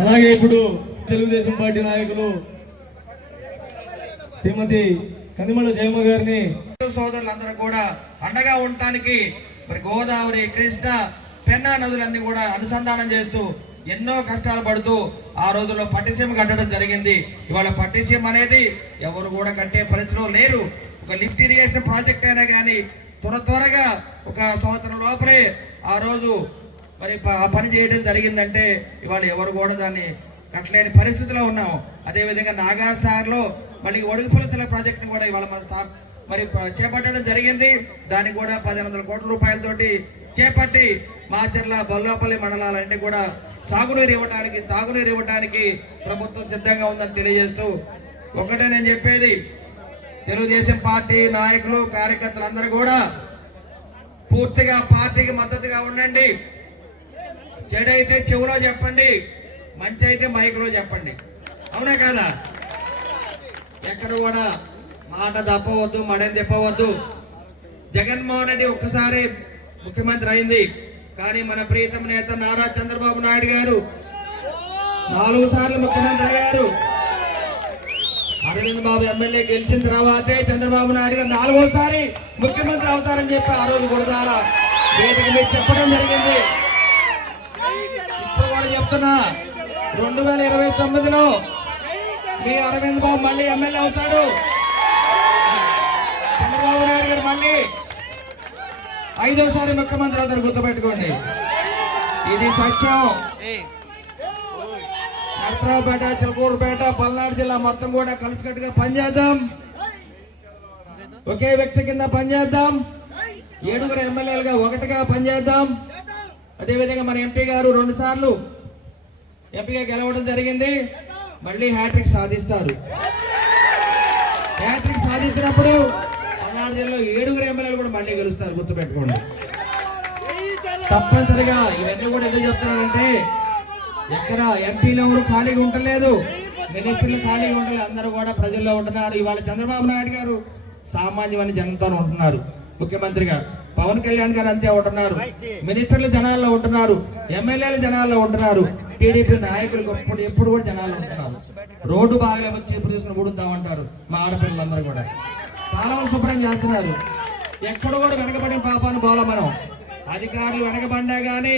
అలాగే ఇప్పుడు తెలుగుదేశం పార్టీ నాయకులు శ్రీమతి కందిమళ్ళ జయమ్మ గారిని సోదరులందరూ కూడా అండగా ఉండటానికి మరి గోదావరి, కృష్ణ, పెన్నా నదులన్నీ కూడా అనుసంధానం చేస్తూ ఎన్నో కష్టాలు పడుతూ ఆ రోజుల్లో పట్టిసీమ కట్టడం జరిగింది. ఇవాళ పట్టిసీమ అనేది ఎవరు కూడా కట్టే పరిస్థితిలో లేరు. ఒక లిఫ్ట్ ఇరిగేషన్ ప్రాజెక్ట్ అయినా కానీ త్వరగా ఒక సంవత్సరం లోపలే ఆ రోజు మరి పని చేయడం జరిగిందంటే ఇవాళ ఎవరు కూడా దాన్ని కట్టలేని పరిస్థితిలో ఉన్నాం. అదేవిధంగా నాగాసార్లో మళ్ళీ ఒడుగుపులసల ప్రాజెక్టును కూడా ఇవాళ మరి చేపట్టడం జరిగింది. దానికి కూడా 1500 కోట్ల రూపాయలతోటి చేపట్టి మాచర్ల, బొల్లాపల్లి మండలాలన్నీ కూడా తాగునీరు ఇవ్వడానికి ప్రభుత్వం సిద్ధంగా ఉందని తెలియజేస్తూ ఒకటే నేను చెప్పేది, తెలుగుదేశం పార్టీ నాయకులు, కార్యకర్తలందరూ కూడా పూర్తిగా పార్టీకి మద్దతుగా ఉండండి. చెడైతే చెవులో చెప్పండి, మంచి అయితే మైకులో చెప్పండి. అవునా కదా? ఎక్కడ కూడా మాట తప్పవద్దు, మడని చెప్పవద్దు. జగన్మోహన్ రెడ్డి ఒక్కసారి ముఖ్యమంత్రి అయింది, కానీ మన ప్రీతం నేత నారా చంద్రబాబు నాయుడు గారు 4 సార్లు ముఖ్యమంత్రి అయ్యారు. అరవింద్ బాబు ఎమ్మెల్యే గెలిచిన తర్వాతే చంద్రబాబు నాయుడు గారు 4వసారి ముఖ్యమంత్రి అవుతారని చెప్పి ఆ రోజు గురదాల వేదిక మీద చెప్పడం జరిగింది. ఇప్పుడు కూడా చెప్తున్నా, 2029లో మీ అరవింద్ బాబు మళ్ళీ ఎమ్మెల్యే అవుతాడు. చంద్రబాబు నాయుడు గారు మళ్ళీ 5వసారి ముఖ్యమంత్రి అవుతారు, గుర్తుపెట్టుకోండి. ఇది సత్యం. నర్సరావుపేట, చిలకూరుపేట, పల్నాడు జిల్లా మొత్తం కూడా కలిసికట్టుగా పనిచేద్దాం. ఒకే వ్యక్తి కింద పనిచేద్దాం. 7 ఎమ్మెల్యేలుగా ఒకటిగా పనిచేద్దాం. అదేవిధంగా మన ఎంపీ గారు 2 సార్లు ఎంపీగా గెలవడం జరిగింది. మళ్ళీ హ్యాట్రిక్ సాధిస్తారు. హ్యాట్రిక్ సాధించినప్పుడు పల్నాడు జిల్లాలో 7 ఎమ్మెల్యేలు కూడా మళ్ళీ గెలుస్తారు, గుర్తుపెట్టుకోండి. తప్పనిసరిగా ఇవన్నీ కూడా ఎందుకు చెప్తున్నానంటే, ఎక్కడ ఎంపీలు ఎవరు ఖాళీగా ఉండలేదు, మినిస్టర్లు ఖాళీగా ఉండలేదు, అందరూ కూడా ప్రజల్లో ఉంటున్నారు. ఇవాళ చంద్రబాబు నాయుడు గారు సామాన్యమైన జనంతో ఉంటున్నారు ముఖ్యమంత్రిగా. పవన్ కళ్యాణ్ గారు అంతే ఉంటున్నారు. మినిస్టర్లు జనాల్లో ఉంటున్నారు, ఎమ్మెల్యేలు జనాల్లో ఉంటున్నారు, టీడీపీ నాయకులు ఎప్పుడు కూడా జనాల్లో ఉంటున్నారు. రోడ్డు బాగా వచ్చి ఎప్పుడు తీసుకుని ఊడుద్దామంటారు మా ఆడపిల్లలందరూ కూడా. కాలువలు శుభ్రం చేస్తున్నారు. ఎక్కడ కూడా వెనకబడిన పాపాన్ని పోలా మనం. అధికారులు వెనకబడినా కానీ